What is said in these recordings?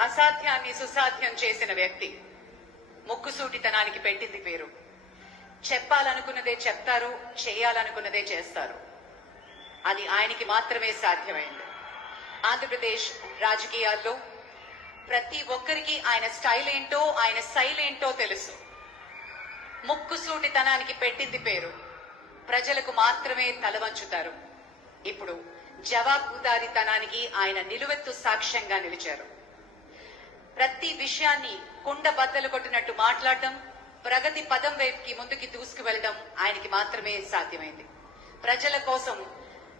అసాధ్యాన్ని సుసాధ్యం చేసిన వ్యక్తి. ముక్కుసూటితనానికి పెట్టింది పేరు. చెప్పాలనుకున్నదే చెప్తారు చేయాలనుకున్నదే చేస్తారు. అది ఆయనకి మాత్రమే సాధ్యమైంది. ఆంధ్రప్రదేశ్ రాజకీయాల్లో ప్రతి ఒక్కరికి ఆయన స్టైల్ ఏంటో ఆయన శైలి ఏంటో తెలుసు. ముక్కుసూటితనానికి పెట్టింది పేరు. ప్రజలకు మాత్రమే తలవంచుతారు. ఇప్పుడు జవాబుదారీతనానికి ఆయన నిలువెత్తు సాక్ష్యంగా నిలిచారు. ప్రతి విషయాన్ని కుండ బద్దలు కొట్టినట్టు మాట్లాడటం ప్రగతి పదం వైపుకి ముందుకి దూసుకు వెళ్ళడం ఆయనకి మాత్రమే సాధ్యమైంది. ప్రజల కోసం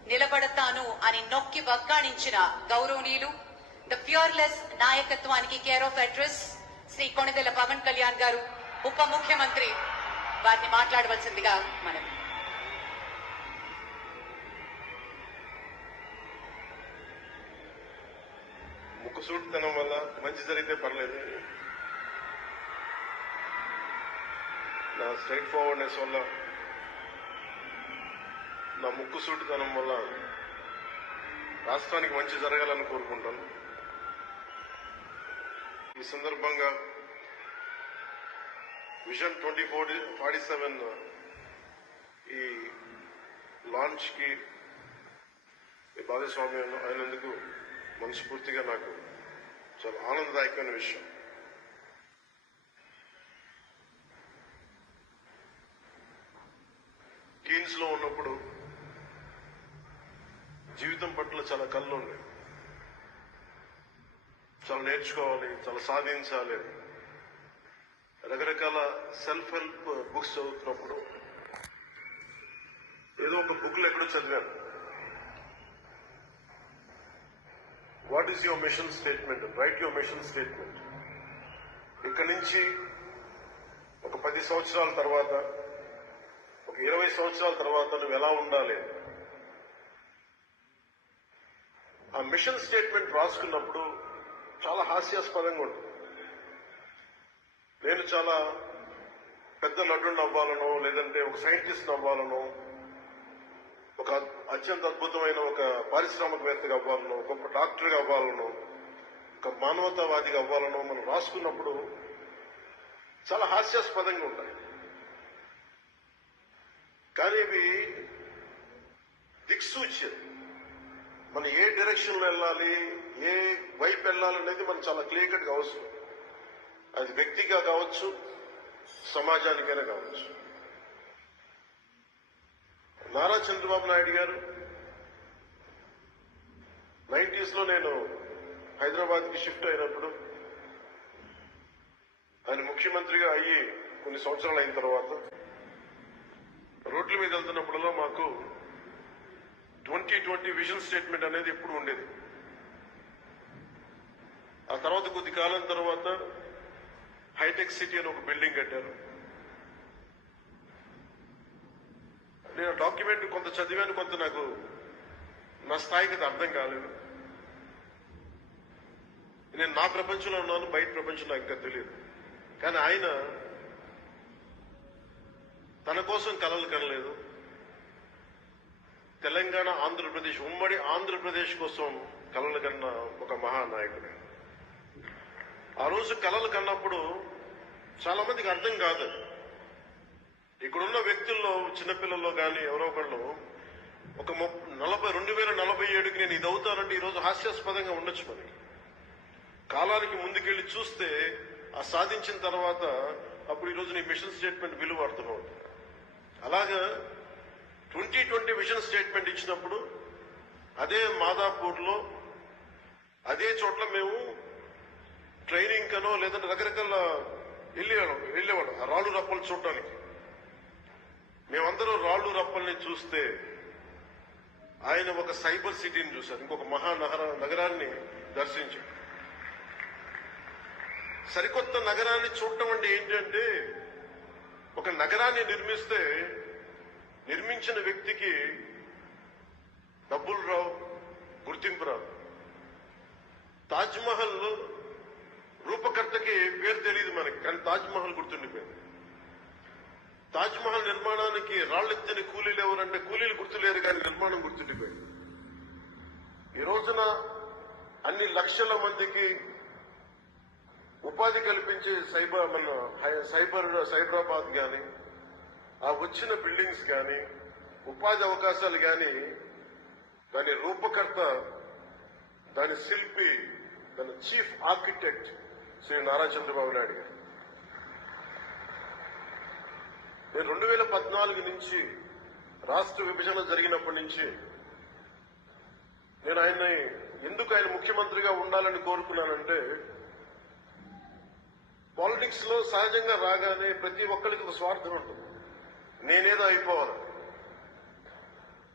నిలబడతాను అని నొక్కి వక్కాణించిన గౌరవనీయులు ద ప్యూర్లెస్ నాయకత్వానికి care of address Shri Konidela Pawan Kalyan గారు ఉప ముఖ్యమంత్రి వారిని మాట్లాడవలసిందిగా మనం ముక్కుసూటితనం వల్ల మంచి జరిగితే పర్లేదు. నా స్ట్రైట్ ఫార్వర్డ్నెస్ వల్ల నా ముక్కుసూటితనం వల్ల రాష్ట్రానికి మంచి జరగాలని కోరుకుంటాను. ఈ సందర్భంగా vision twenty four forty seven ఈ లాంచ్కి ఈ భాగస్వామ్యం అయినందుకు మనస్ఫూర్తిగా నాకు చాలా ఆనందదాయకమైన విషయం. టీన్స్లో ఉన్నప్పుడు జీవితం పట్ల చాలా కళ్ళు ఉండేవి చాలా నేర్చుకోవాలి చాలా సాధించాలి. రకరకాల సెల్ఫ్ హెల్ప్ బుక్స్ చదువుతున్నప్పుడు ఏదో ఒక బుక్లు ఎక్కడో చదివాను. What is your mission statement right your mission statement ఇక్కడి నుంచి ఒక పది సంవత్సరాల తర్వాత ఒక ఇరవై సంవత్సరాల తర్వాత నువ్వు ఎలా ఉండాలి? ఆ మిషన్ స్టేట్మెంట్ రాసుకున్నప్పుడు చాలా హాస్యాస్పదంగా ఉంటుంది. నేను చాలా పెద్ద నటుడిని అవ్వాలనో లేదంటే ఒక సైంటిస్ట్ అవ్వాలనో ఒక అత్యంత అద్భుతమైన ఒక పారిశ్రామికవేత్తగా అవ్వాలనో గొప్ప డాక్టర్గా అవ్వాలనో ఒక మానవతావాదిగా అవ్వాలనో మనం రాసుకున్నప్పుడు చాలా హాస్యాస్పదంగా ఉంటాయి. కానీ ఇవి దిక్సూచ్యం. మనం ఏ డైరెక్షన్లో వెళ్ళాలి ఏ వైపు వెళ్ళాలి అనేది మనం చాలా క్లియర్ కట్గా అవసరం. అది వ్యక్తిగా కావచ్చు సమాజానికైనా కావచ్చు. నారా చంద్రబాబు నాయుడు గారు. నైన్టీస్లో నేను హైదరాబాద్కి షిఫ్ట్ అయినప్పుడు ఆయన ముఖ్యమంత్రిగా అయ్యి కొన్ని సంవత్సరాలు అయిన తర్వాత రోడ్ల మీద వెళ్తున్నప్పుడల్లా మాకు ట్వంటీ ట్వంటీ విజన్ స్టేట్మెంట్ అనేది ఎప్పుడు ఉండేది. ఆ తర్వాత కొద్ది కాలం తర్వాత హైటెక్ సిటీ అని ఒక బిల్డింగ్ కట్టారు. నేను డాక్యుమెంట్ కొంత చదివాను కొంత నాకు నా స్థాయికి అది అర్థం కాలేదు. నేను నా ప్రపంచంలో ఉన్నాను బయట ప్రపంచం నాకు ఇంకా తెలియదు. కానీ ఆయన తన కోసం కలలు కనలేదు. తెలంగాణ ఆంధ్రప్రదేశ్ ఉమ్మడి ఆంధ్రప్రదేశ్ కోసం కలలు కన్న ఒక మహానాయకుడు. ఆ రోజు కలలు కన్నప్పుడు చాలా మందికి అర్థం కాదు. ఇక్కడున్న వ్యక్తుల్లో చిన్నపిల్లల్లో కానీ ఎవరో ఒకళ్ళు ఒక నలభై రెండు వేల నలభై ఏడుకి నేను ఇది అవుతానంటే ఈరోజు హాస్యాస్పదంగా ఉండొచ్చు మనకి కాలానికి ముందుకెళ్ళి చూస్తే ఆ సాధించిన తర్వాత అప్పుడు ఈరోజు నీ మిషన్ స్టేట్మెంట్ విలువ అర్థమవుతుంది. అలాగా ట్వంటీ ట్వంటీ మిషన్ స్టేట్మెంట్ ఇచ్చినప్పుడు అదే మాదాపూర్లో అదే చోట్ల మేము ట్రైనింగ్ కనో లేదంటే రకరకాల వెళ్ళేవాళ్ళం వెళ్ళేవాళ్ళం ఆ రాళ్ళు రప్పలు చూడటానికి మేమందరూ రాళ్ళు రప్పల్ని చూస్తే ఆయన ఒక సైబర్ సిటీని చూశారు. ఇంకొక మహానగర నగరాన్ని దర్శించారు. సరికొత్త నగరాన్ని చూడటం అంటే ఏంటంటే ఒక నగరాన్ని నిర్మిస్తే నిర్మించిన వ్యక్తికి డబ్బులు రావు గుర్తింపు రావు తాజ్ మహల్ రూపకర్తకి పేరు తెలియదు మనకి కానీ తాజ్ మహల్ గుర్తుండిపోయింది. తాజ్మహల్ నిర్మాణానికి రాళ్ళెత్తిన కూలీలు ఎవరంటే కూలీలు గుర్తులేరు కానీ నిర్మాణం గుర్తుండిపోయింది. ఈ రోజున అన్ని లక్షల మందికి ఉపాధి కల్పించే సైబర్ మన హై- సైబర్ సైబరాబాద్ కానీ ఆ వచ్చిన బిల్డింగ్స్ కానీ ఉపాధి అవకాశాలు కానీ దాని రూపకర్త దాని శిల్పి దాని చీఫ్ ఆర్కిటెక్ట్ శ్రీ నారా చంద్రబాబు నాయుడు గారు. నేను రెండు వేల పద్నాలుగు నుంచి రాష్ట్ర విభజన జరిగినప్పటి నుంచి నేను ఆయన్ని ఎందుకు ఆయన ముఖ్యమంత్రిగా ఉండాలని కోరుకున్నానంటే పాలిటిక్స్లో సహజంగా రాగానే ప్రతి ఒక్కరికి ఒక స్వార్థం ఉంటుంది. నేనేదో అయిపోవాలి.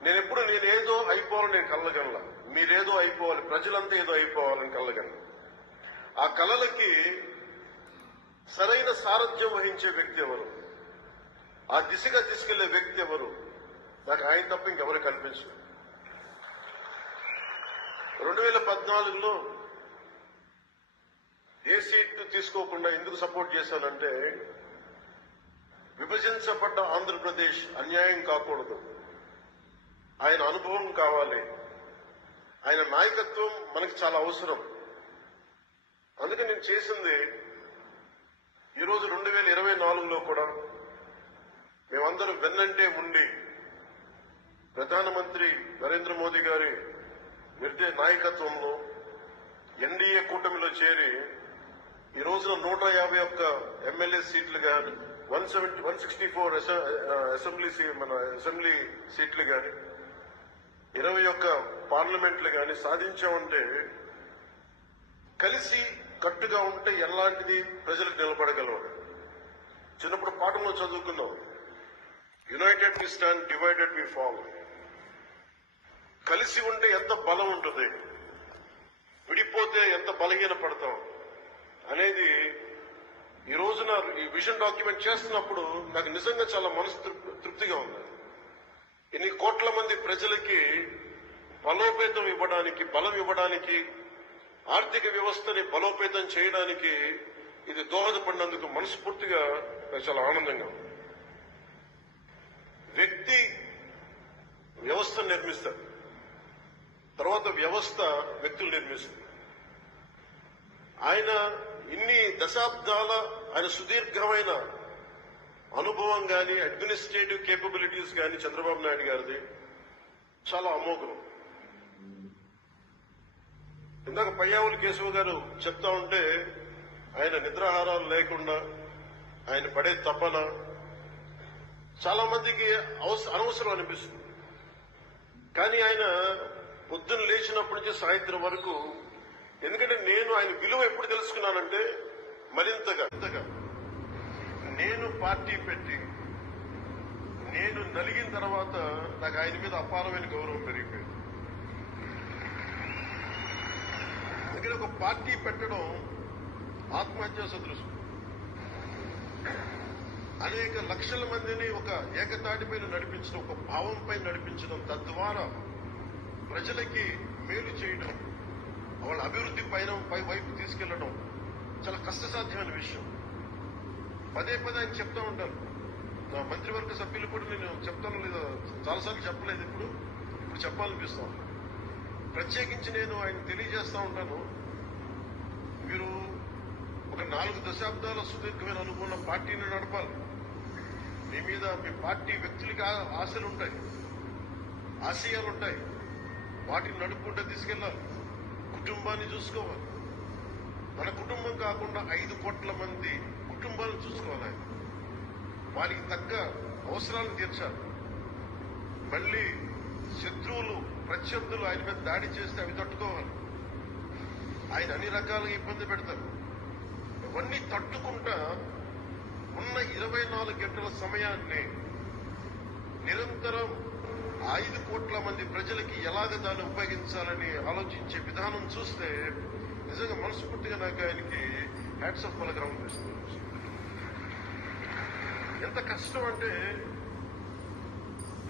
నేను ఎప్పుడు నేనేదో అయిపోవాలని నేను కళ్ళగల మీరేదో అయిపోవాలి. ప్రజలంతా ఏదో అయిపోవాలని కళ్ళగల ఆ కళలకి సరైన సారథ్యం వహించే వ్యక్తి ఎవరు? ఆ దిశగా తీసుకెళ్ళే వ్యక్తి ఎవరు? నాకు ఆయన తప్ప ఇంకెవరు కనిపించదు రెండు వేల పద్నాలుగులో ఏ సీట్ తీసుకోకుండా ఎందుకు సపోర్ట్ చేశానంటే విభజించబడ్డ ఆంధ్రప్రదేశ్ అన్యాయం కాకూడదు. ఆయన అనుభవం కావాలి. ఆయన నాయకత్వం మనకి చాలా అవసరం. అందుకే నేను చేసింది ఈరోజు రెండు వేల ఇరవై నాలుగులో కూడా మేమందరం వెన్నంటే ఉండి ప్రధానమంత్రి నరేంద్ర మోదీ గారి నిర్దే నాయకత్వంలో ఎన్డీఏ కూటమిలో చేరి ఈ రోజున నూట యాభై ఒక్క ఎమ్మెల్యే సీట్లు కానీ one seventy one sixty four assembly మన అసెంబ్లీ సీట్లు కానీ ఇరవై ఒక్క పార్లమెంట్లు కానీ సాధించామంటే కలిసి కట్టుగా ఉంటే ఎలాంటిది ప్రజలకు నిలబడగలవు చిన్నప్పుడు పాఠంలో చదువుకున్నాం. United we stand divided we fall కలిసి ఉంటే ఎంత బలం ఉంటుంది? విడిపోతే ఎంత బలహీన పడతాం అనేది ఈ రోజున ఈ విజన్ డాక్యుమెంట్ చేస్తున్నప్పుడు నాకు నిజంగా చాలా మనసు తృప్- తృప్తిగా ఉంది. ఇన్ని కోట్ల మంది ప్రజలకి బలోపేతం ఇవ్వడానికి బలం ఇవ్వడానికి ఆర్థిక వ్యవస్థని బలోపేతం చేయడానికి ఇది దోహదపడినందుకు మనస్ఫూర్తిగా నాకు చాలా ఆనందంగా ఉంది. వ్యక్తి వ్యవస్థ నిర్మిస్తారు తర్వాత వ్యవస్థ వ్యక్తులు నిర్మిస్తుంది ఆయన ఇన్ని దశాబ్దాల ఆయన సుదీర్ఘమైన అనుభవం గాని అడ్మినిస్ట్రేటివ్ కేపబిలిటీస్ గాని చంద్రబాబు నాయుడు గారిది చాలా అమోఘం. ఇందాక పయ్యావులు కేశవ గారు చెప్తా ఉంటే ఆయన నిద్రాహారాలు లేకుండా ఆయన పడే తపన చాలా మందికి అనవసరం అనిపిస్తుంది. కానీ ఆయన పొద్దున్న లేచినప్పటి నుంచి సాయంత్రం వరకు ఎందుకంటే నేను ఆయన విలువ ఎప్పుడు తెలుసుకున్నానంటే మరింతగా. ఇంతగా నేను పార్టీ పెట్టి నేను నలిగిన తర్వాత నాకు ఆయన మీద అపారమైన గౌరవం పెరిగిపోయింది. ఎందుకంటే ఒక పార్టీ పెట్టడం ఆత్మహత్య సదృశం. అనేక లక్షల మందిని ఒక ఏకతాటిపైన నడిపించడం ఒక భావంపై నడిపించడం తద్వారా ప్రజలకి మేలు చేయడం వాళ్ళ అభివృద్ధి పైన పై వైపు తీసుకెళ్ళడం చాలా కష్టసాధ్యమైన విషయం. పదే పదే ఆయన చెప్తా ఉంటారు. నా మంత్రివర్గ సభ్యులు కూడా నేను చెప్తాను లేదా చాలాసార్లు చెప్పలేదు ఇప్పుడు. ఇప్పుడు చెప్పాలనిపిస్తాను ప్రత్యేకించి నేను ఆయన తెలియజేస్తా ఉంటాను. మీరు ఒక నాలుగు దశాబ్దాల సుదీర్ఘమైన అనుకున్న పార్టీని నడపాలి. మీ మీద మీ పార్టీ వ్యక్తులకి ఆశలు ఉంటాయి. ఆశయాలు ఉంటాయి. వాటిని నడుపుకుంటూ తీసుకెళ్ళాలి. కుటుంబాన్ని చూసుకోవాలి. మన కుటుంబం కాకుండా ఐదు కోట్ల మంది కుటుంబాలను చూసుకోవాలి. ఆయన వారికి తగ్గ అవసరాలను తీర్చాలి. మళ్ళీ శత్రువులు ప్రత్యర్థులు ఆయన మీద దాడి చేస్తే అవి తట్టుకోవాలి. ఆయన అన్ని రకాలుగా ఇబ్బంది పెడతారు. ఇవన్నీ తట్టుకుంటా ఉన్న ఇరవై నాలుగు గంటల సమయాన్ని నిరంతరం ఐదు కోట్ల మంది ప్రజలకి ఎలాగ దాన్ని ఉపయోగించాలని ఆలోచించే విధానం చూస్తే నిజంగా మనస్ఫూర్తిగా నాకు ఆయనకి హ్యాట్స్ ఆఫ్ పలకరం అనిపిస్తుంది. ఎంత కష్టం అంటే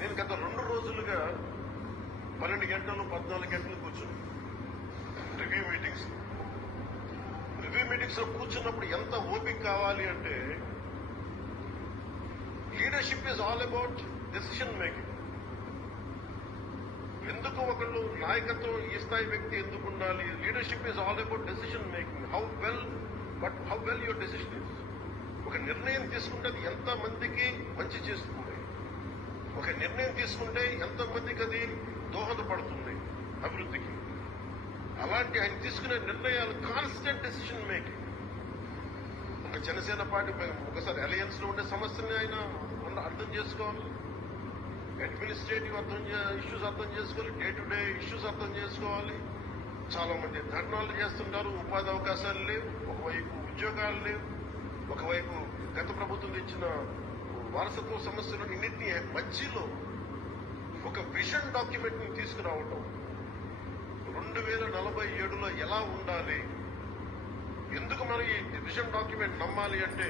నేను గత రెండు రోజులుగా పన్నెండు గంటలు పద్నాలుగు గంటలు కూర్చుని రివ్యూ మీటింగ్స్. రివ్యూ మీటింగ్స్లో కూర్చున్నప్పుడు ఎంత ఓపిక కావాలి అంటే leadership is all about decision making ఎందుకు ఒకళ్ళు నాయకత్వం ఈ స్థాయి వ్యక్తి ఎందుకు ఉండాలి? Leadership is all about decision making how well but how well your decision ఒక నిర్ణయం తీసుకుంటే అది ఎంత మందికి మంచి చేస్తుంది? ఒక నిర్ణయం తీసుకుంటే ఎంత మందికి అది దోహదపడుతుంది అభివృద్ధికి? అలాంటి ఆయన తీసుకునే నిర్ణయాలు కాన్స్టెంట్ డెసిషన్ మేకింగ్ ఒక జనసేన పార్టీ ఒకసారి అలయన్స్లో ఉండే సమస్యని ఆయన అర్థం చేసుకోవాలి అడ్మినిస్ట్రేటివ్ అర్థం ఇష్యూస్ అర్థం చేసుకోవాలి డే టు డే ఇష్యూస్ అర్థం చేసుకోవాలి. చాలా మంది ధర్నాలు చేస్తుంటారు ఉపాధి అవకాశాలు లేవు ఒకవైపు ఉద్యోగాలు లేవు ఒకవైపు గత ప్రభుత్వం ఇచ్చిన వారసత్వ సమస్యలు ఇన్నింటినీ మధ్యలో ఒక విజన్ డాక్యుమెంట్ని తీసుకురావటం. రెండు వేల నలభై ఏడులో ఎలా ఉండాలి? ఎందుకు మనం ఈ విజన్ డాక్యుమెంట్ నమ్మాలి అంటే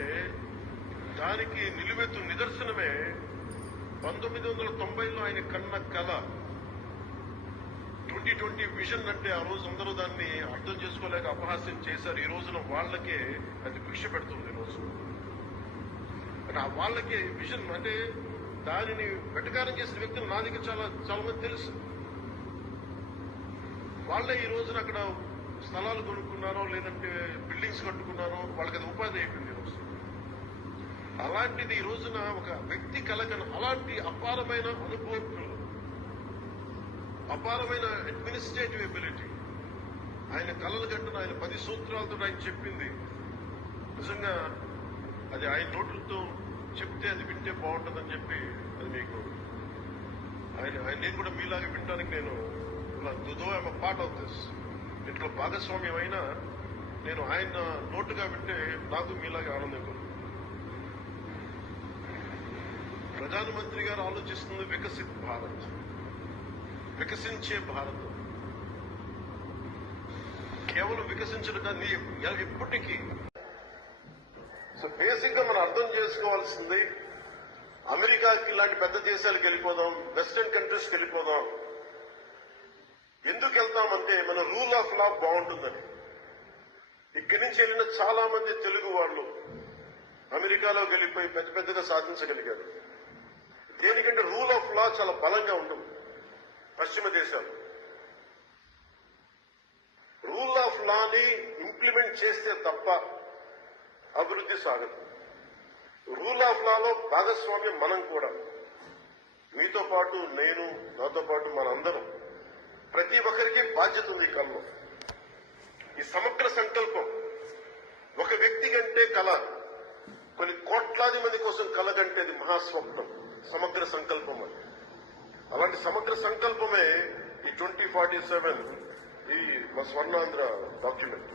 దానికి నిలువెత్తు నిదర్శనమే పంతొమ్మిది వందల తొంభైలో ఆయన కన్న కళ ట్వంటీ ట్వంటీ విజన్ అంటే ఆ రోజు అందరూ దాన్ని అర్థం చేసుకోలేక అపహాస్యం చేశారు. ఈ రోజున వాళ్ళకే అది భిక్ష పెడుతుంది ఈ రోజు. అంటే ఆ వాళ్ళకి విజన్ అంటే దానిని వెటకారం చేసిన వ్యక్తులు నా దగ్గర చాలా చాలా మంది తెలుసు. వాళ్ళే ఈ రోజున అక్కడ స్థలాలు కొనుక్కున్నారో లేదంటే బిల్డింగ్స్ కట్టుకున్నారో వాళ్ళకి అది ఉపాధి అయిపోయింది ఈరోజు రోజు. అలాంటిది ఈ రోజున ఒక వ్యక్తి కలగన అలాంటి అపారమైన అనుభవం అపారమైన అడ్మినిస్ట్రేటివ్ ఎబిలిటీ ఆయన కళలు గంటను ఆయన పది సూత్రాలతో ఆయన చెప్పింది. నిజంగా అది ఆయన నోట్లతో చెప్తే అది వింటే బాగుంటుందని చెప్పి అది మీకు ఆయన ఆయన నేను కూడా మీలాగా వినడానికి నేను దుదో ఐమ్ పార్ట్ ఆఫ్ దిస్ ఇట్లా భాగస్వామ్యం అయినా నేను ఆయన నోటుగా వింటే నాకు మీలాగా ఆనందం కలుగుతుంది. ప్రధానమంత్రి గారు ఆలోచిస్తుంది వికసిత్ భారత్. వికసించే భారత్. కేవలం వికసించడం కానీ ఎప్పటికీ సో బేసిక్గా మనం అర్థం చేసుకోవాల్సింది అమెరికాకి ఇలాంటి పెద్ద దేశాలకు వెళ్ళిపోదాం వెస్టర్న్ కంట్రీస్కి వెళ్ళిపోదాం. ఎందుకు వెళ్తామంటే మన రూల్ ఆఫ్ లా బాగుంటుందని. ఇక్కడి నుంచి వెళ్ళిన చాలా మంది తెలుగు వాళ్ళు అమెరికాలో వెళ్ళిపోయి పెద్ద పెద్దగా సాధించగలిగారు. దేనికంటే రూల్ ఆఫ్ లా చాలా బలంగా ఉంటుంది. పశ్చిమ దేశాలు. రూల్ ఆఫ్ లాని ఇంప్లిమెంట్ చేస్తే తప్ప అభివృద్ధి సాగదు. రూల్ ఆఫ్ లాలో భాగస్వామ్యం మనం కూడా. మీతో పాటు నేను నాతో పాటు మనందరం ప్రతి ఒక్కరికి బాధ్యత ఉంది ఈ కళలో ఈ సమగ్ర సంకల్పం ఒక వ్యక్తి కంటే కళ. కొన్ని కోట్లాది మంది కోసం కళ కంటే అది మహాస్వప్నం. సమగ్ర సంకల్పం అని అలాంటి సమగ్ర సంకల్పమే ఈ ట్వంటీ ఫార్టీ సెవెన్ ఈ మా స్వర్ణాంధ్ర డాక్యుమెంట్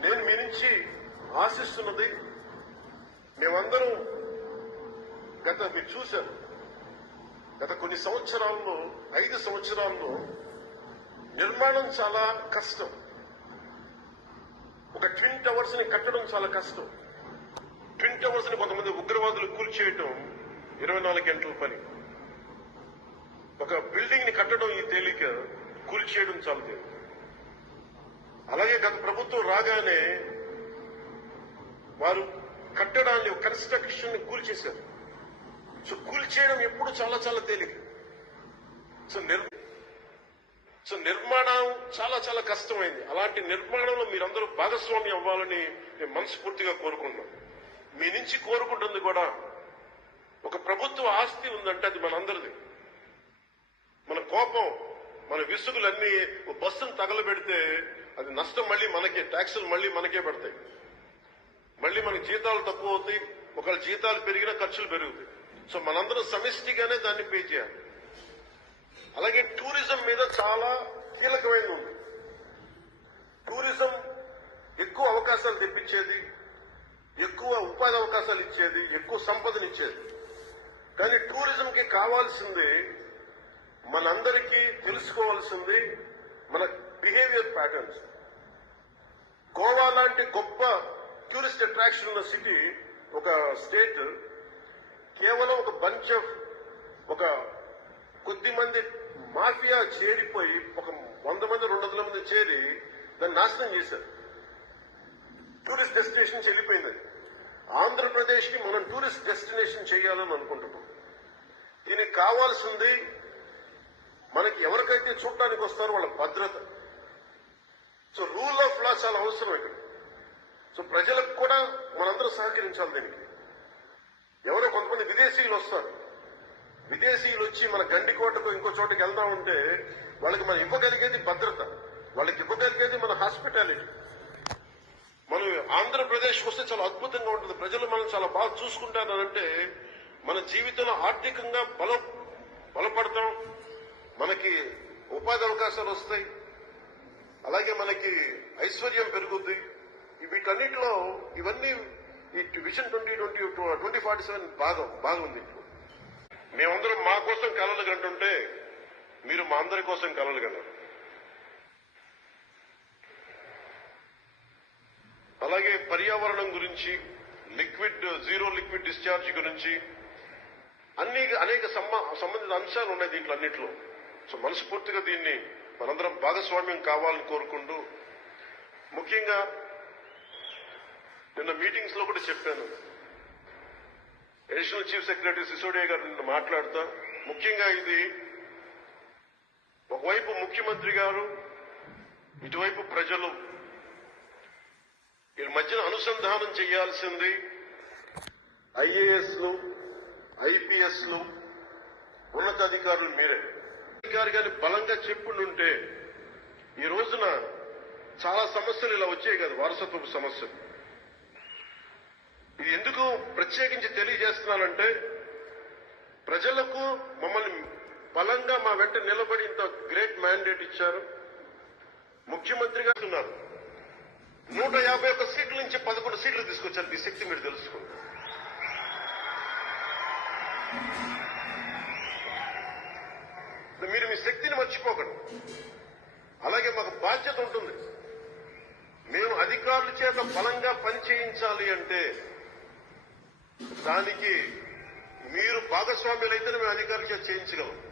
నేను మీ నుంచి ఆశిస్తున్నది మేమందరం గత మీరు చూశారు. గత కొన్ని సంవత్సరాల్లో ఐదు సంవత్సరాల్లో నిర్మాణం చాలా కష్టం. ఒక ట్విన్ టవర్స్ని కట్టడం చాలా కష్టం. ట్విన్ టవర్స్ని కొంతమంది ఉగ్రవాదులు కూల్చేయటం ఇరవై నాలుగు గంటల పని. ఒక బిల్డింగ్ని కట్టడం ఈ తేలిక కూల్చేయడం చాలా తేలిక. అలాగే గత ప్రభుత్వం రాగానే వారు కట్టడాన్ని కన్స్ట్రక్షన్ కూలి కూల్చేశారు సో కూల్చేయడం ఎప్పుడు చాలా చాలా తేలిక. సో నిర్ సో నిర్మాణం చాలా చాలా కష్టమైంది. అలాంటి నిర్మాణంలో మీరందరూ భాగస్వామ్యం అవ్వాలని నేను మనస్ఫూర్తిగా కోరుకుంటున్నాను. మీ నుంచి కోరుకుంటుంది కూడా ఒక ప్రభుత్వ ఆస్తి ఉందంటే అది మనందరిది. మన కోపం మన విసుగులన్నీ ఒక బస్సును తగలబెడితే అది నష్టం మళ్ళీ మనకే ట్యాక్సులు మళ్ళీ మనకే పడతాయి. మళ్ళీ మనకి జీతాలు తక్కువ అవుతాయి ఒకవేళ జీతాలు పెరిగినా ఖర్చులు పెరుగుతాయి. సో మనందరం సమిష్టిగానే దాన్ని పే చేయాలి. అలాగే టూరిజం మీద చాలా కీలకమైనది ఉంది. టూరిజం ఎక్కువ అవకాశాలు తెప్పించేది ఎక్కువ ఉపాధి అవకాశాలు ఇచ్చేది ఎక్కువ సంపదనిచ్చేది కానీ టూరిజంకి కావాల్సింది మనందరికీ తెలుసుకోవాల్సింది మన బిహేవియర్ ప్యాటర్న్స్. గోవా లాంటి గొప్ప టూరిస్ట్ అట్రాక్షన్ ఉన్న సిటీ ఒక స్టేట్ కేవలం ఒక బంచ్ ఆఫ్ ఒక కొద్ది మంది మాఫియా చేరిపోయి ఒక వంద మంది రెండు వందల మంది చేరి దాన్ని నాశనం చేశారు. టూరిస్ట్ డెస్టినేషన్ చెల్లిపోయింది ఆంధ్రప్రదేశ్కి మనం టూరిస్ట్ డెస్టినేషన్ చేయాలని అనుకుంటున్నాం. దీనికి కావాల్సింది మనకి ఎవరికైతే చూడటానికి వస్తారో వాళ్ళ భద్రత. సో రూల్ ఆఫ్ లా చాలా అవసరం ఇక్కడ. సో ప్రజలకు కూడా మనందరూ సహకరించాలి దీనికి. ఎవరో కొంతమంది విదేశీయులు వస్తారు. విదేశీయులు వచ్చి మన గండికోటకు ఇంకో చోటకి వెళ్దాం ఉంటే వాళ్ళకి మనం ఇవ్వగలిగేది భద్రత. వాళ్ళకి ఇవ్వగలిగేది మన హాస్పిటాలిటీ మనం ఆంధ్రప్రదేశ్ వస్తే చాలా అద్భుతంగా ఉంటుంది. ప్రజలు మనం చాలా బాగా చూసుకుంటారంటే మన జీవితంలో ఆర్థికంగా బల బలపడతాం. మనకి ఉపాధి అవకాశాలు వస్తాయి. అలాగే మనకి ఐశ్వర్యం పెరుగుద్ది. వీటన్నిటిలో ఇవన్నీ ఈ vision twenty twenty twenty forty seven బాగా బాగుంది మేమందరం మా కోసం కలలు కంటుంటే మీరు మా అందరి కోసం కలలు కన్నారు. అలాగే పర్యావరణం గురించి లిక్విడ్ జీరో లిక్విడ్ డిశ్చార్జ్ గురించి అన్ని అనేక సంబంధిత అంశాలు ఉన్నాయి దీంట్లో అన్నింటిలో. సో మనస్ఫూర్తిగా దీన్ని మనందరం భాగస్వామ్యం కావాలని కోరుకుంటూ ముఖ్యంగా నిన్న మీటింగ్స్లో కూడా చెప్పాను. అడిషనల్ చీఫ్ సెక్రటరీ సిసోడియా గారు నిన్న మాట్లాడుతా. ముఖ్యంగా ఇది ఒకవైపు ముఖ్యమంత్రి గారు ఇటువైపు ప్రజలు. వీళ్ళ మధ్యన అనుసంధానం చేయాల్సింది ఐఏఎస్లు ఐపీఎస్లు ఉన్నతాధికారులు మీరే. అధికారి గారిని బలంగా చెప్పుండుంటే ఈ రోజున చాలా సమస్యలు ఇలా వచ్చాయి కదా వారసత్వపు సమస్యలు. ఇది ఎందుకు ప్రత్యేకించి తెలియజేస్తున్నానంటే ప్రజలకు మమ్మల్ని బలంగా మా వెంట నిలబడి ఇంత గ్రేట్ మ్యాండేట్ ఇచ్చారు. ముఖ్యమంత్రిగా ఉన్నారు. నూట యాభై ఒక్క సీట్ల నుంచి పదకొండు సీట్లు తీసుకొచ్చారు. ఈ శక్తి మీరు తెలుసుకుంటారు మీరు మీ శక్తిని మర్చిపోకండి. అలాగే మాకు బాధ్యత ఉంటుంది. మేము అధికారుల చేత బలంగా పనిచేయించాలి అంటే దానికి మీరు భాగస్వామ్యులైతేనే మేము అధికారుల చేత చేయించగలం.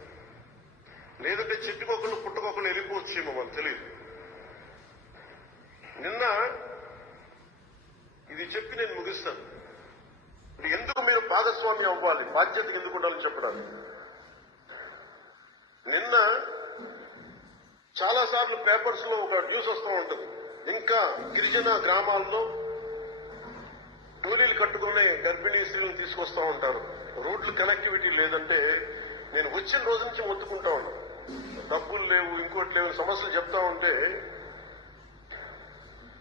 లేదంటే చెట్టుకొకళ్ళు పుట్టుకొకళ్ళు వెళ్ళిపోవచ్చేమో మనకు తెలియదు. నిన్న ఇది చెప్పి నేను ముగిస్తాను. ఎందుకు మీరు భాగస్వామ్యం అవ్వాలి? బాధ్యత ఎందుకు ఉండాలని చెప్పడానికి? నిన్న చాలా సార్లు పేపర్స్లో ఒక న్యూస్ వస్తూ ఉంటుంది. ఇంకా గిరిజన గ్రామాల్లో డోరీలు కట్టుకునే గర్భిణీ స్త్రీలను తీసుకొస్తా ఉంటారు. రోడ్లు కనెక్టివిటీ లేదంటే నేను వచ్చిన రోజు నుంచి ఒత్తుకుంటా ఉన్నాను డబ్బులు లేవు ఇంకోటి లేవు సమస్యలు చెప్తా ఉంటే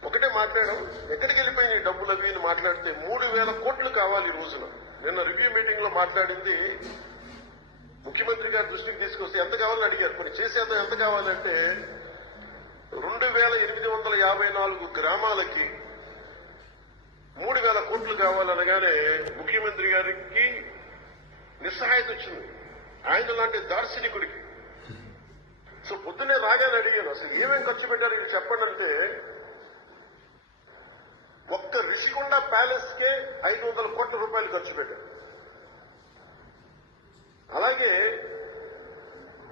ఒకటే మాట్లాడాం. ఎక్కడికి వెళ్ళిపోయి నీ డబ్బులు అవి మాట్లాడితే మూడు వేల కోట్లు కావాలి ఈ రోజున. నిన్న రివ్యూ మీటింగ్లో మాట్లాడింది ముఖ్యమంత్రి గారి దృష్టికి తీసుకొస్తే ఎంత కావాలని అడిగారు. కొన్ని చేసేంత ఎంత కావాలంటే రెండు వేల ఎనిమిది వందల యాభై నాలుగు గ్రామాలకి మూడు వేల కోట్లు కావాలనగానే ముఖ్యమంత్రి గారికి నిస్సహాయత వచ్చింది. ఆయన లాంటి దార్శనికుడికి. సో పొద్దునే రాగానే అడిగాను అసలు ఏమేం ఖర్చు పెట్టారు? ఇది చెప్పండి అంటే ఒక్క రిషికొండ ప్యాలెస్ కే ఐదు వందల కోట్ల రూపాయలు ఖర్చు పెట్టారు. అలాగే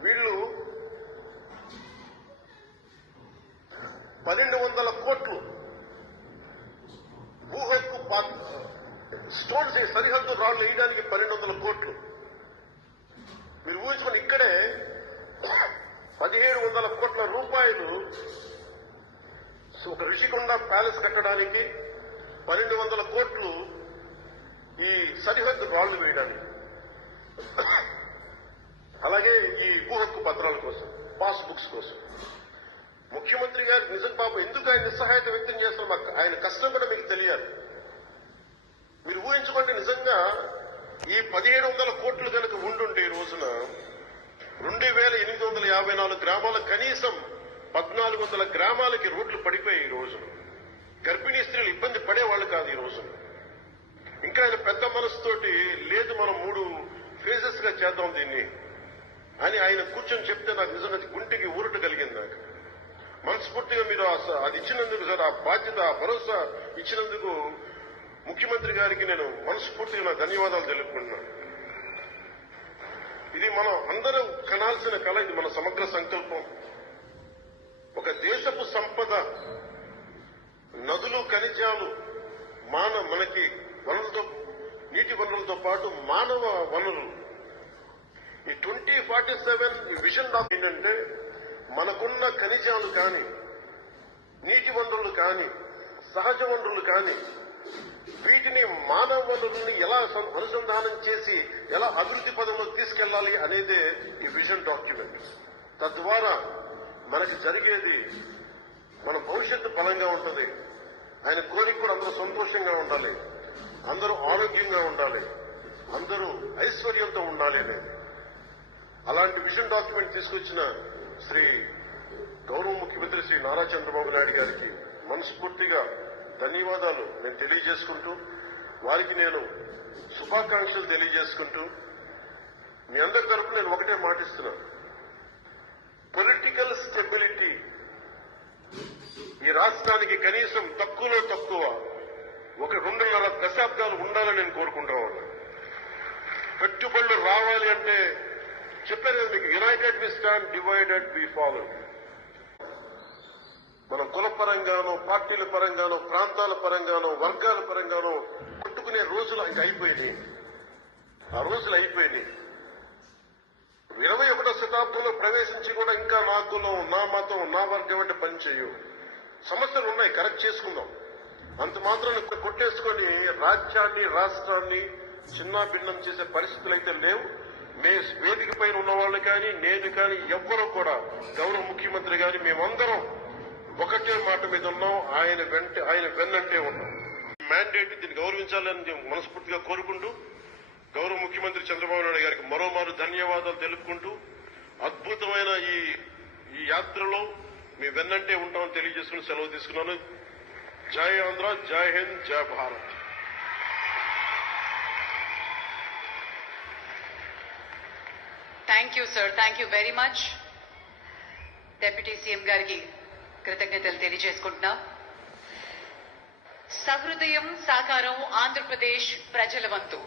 వీళ్ళు పన్నెండు వందల కోట్లు భూ హక్కు స్టోన్స్ సరిహద్దు రాళ్ళు వేయడానికి పన్నెండు వందల కోట్లు. మీరు ఊహించుకొని ఇక్కడే పదిహేడు వందల కోట్ల రూపాయలు ఒక రిషికొండ ప్యాలెస్ కట్టడానికి పన్నెండు వందల కోట్లు ఈ సరిహద్దు రాళ్ళు వేయడానికి అలాగే ఈ భూ హక్కు పత్రాల కోసం పాస్ బుక్స్ కోసం. ముఖ్యమంత్రి గారు నిజం పాపం ఎందుకు ఆయన నిస్సహాయత వ్యక్తం చేస్తారు మాకు ఆయన కష్టం కూడా మీకు తెలియాలి. మీరు ఊహించుకోండి నిజంగా ఈ పదిహేడు వందల కోట్లు కనుక ఉండుంటే ఈ రోజున రెండు వేల ఎనిమిది వందల యాభై నాలుగు గ్రామాల కనీసం పద్నాలుగు వందల గ్రామాలకి రోడ్లు పడిపోయాయి ఈ రోజున. గర్భిణీ స్త్రీలు ఇబ్బంది పడేవాళ్ళు కాదు ఈ రోజున. ఇంకా ఆయన పెద్ద మనసుతోటి లేదు మనం మూడు ఫేజెస్గా చేద్దాం దీన్ని. అని ఆయన కూర్చొని చెప్తే నాకు నిజంగా గుంటికి ఊరట కలిగింది నాకు. మనస్ఫూర్తిగా మీరు అది ఇచ్చినందుకు సార్ ఆ బాధ్యత ఆ భరోసా ఇచ్చినందుకు ముఖ్యమంత్రి గారికి నేను మనస్ఫూర్తిగా నా ధన్యవాదాలు తెలుపుకుంటున్నాను. ఇది మనం అందరం కనాల్సిన కళ ఇది మన సమగ్ర సంకల్పం. ఒక దేశపు సంపద నదులు ఖనిజాలు మాన మనకి వనరులతో నీటి వనరులతో పాటు మానవ వనరులు ఈ ట్వంటీ ఫార్టీ సెవెన్ ఈ విజన్ ఆఫ్ ఏంటంటే మనకున్న ఖనిజాలు కానీ నీటి వనరులు కానీ సహజ వనరులు కానీ వీటిని మానవ వనరుల్ని ఎలా అనుసంధానం చేసి ఎలా అభివృద్ధి పదంలో తీసుకెళ్ళాలి అనేదే ఈ విజన్ డాక్యుమెంట్. తద్వారా మనకి జరిగేది మన భవిష్యత్తు బలంగా ఉంటుంది. ఆయన కోరిక కూడా అందరూ సంతోషంగా ఉండాలి. అందరూ ఆరోగ్యంగా ఉండాలి. అందరూ ఐశ్వర్యంతో ఉండాలి అనేది. అలాంటి విజన్ డాక్యుమెంట్ తీసుకొచ్చిన శ్రీ గౌరవ ముఖ్యమంత్రి శ్రీ నారా చంద్రబాబు నాయుడు గారికి మనస్ఫూర్తిగా ధన్యవాదాలు నేను తెలియజేసుకుంటూ వారికి నేను శుభాకాంక్షలు తెలియజేసుకుంటూ మీ అందరి తరపు నేను ఒకటే మాటిస్తున్నాను పొలిటికల్ స్టెబిలిటీ ఈ రాష్ట్రానికి కనీసం తక్కువలో తక్కువ ఒక రెండున్నర దశాబ్దాలు ఉండాలని నేను కోరుకుంటా ఉన్నాను పెట్టుబడులు రావాలి అంటే చెప్పారు కదా మీకు united we stand divided we fall మనం కుల పరంగానో పార్టీల పరంగానో ప్రాంతాల పరంగానో వర్గాల పరంగానో కొట్టుకునే రోజులు ఇంకా అయిపోయింది ఆ రోజులు అయిపోయింది ఇరవై ఒకటో శతాబ్దంలో ప్రవేశించి కూడా ఇంకా నా కులం నా మతం నా వర్గం అంటే పని చేయు సమస్యలు ఉన్నాయి కరెక్ట్ చేసుకుందాం. అంత మాత్రం కొట్టేసుకొని రాజ్యాన్ని రాష్ట్రాన్ని చిన్న భిన్నం చేసే పరిస్థితులు అయితే లేవు. మే వేదిక పైన ఉన్న వాళ్ళు కానీ నేను కానీ ఎవ్వరూ కూడా గౌరవ ముఖ్యమంత్రి గాని మేమందరం ఒకటే మాట మీద ఉన్నాం. ఆయన వెంట ఆయన వెన్నంటే ఉన్నాం. మ్యాండేట్ దీన్ని గౌరవించాలని నేను మనస్ఫూర్తిగా కోరుకుంటూ గౌరవ ముఖ్యమంత్రి చంద్రబాబు నాయుడు గారికి మరోమారు ధన్యవాదాలు తెలుపుకుంటూ అద్భుతమైన ఈ ఈ యాత్రలో మీ వెన్నంటే ఉంటామని తెలియజేసుకుని సెలవు తీసుకున్నాను. జై ఆంధ్ర జై హింద్ జై Bharat. Thank you sir thank you very much deputy CM గారికి కృతజ్ఞతలు తెలియజేసుకుంటున్నాం. సహృదయం సాకారం ఆంధ్రప్రదేశ్ ప్రజల వంతు.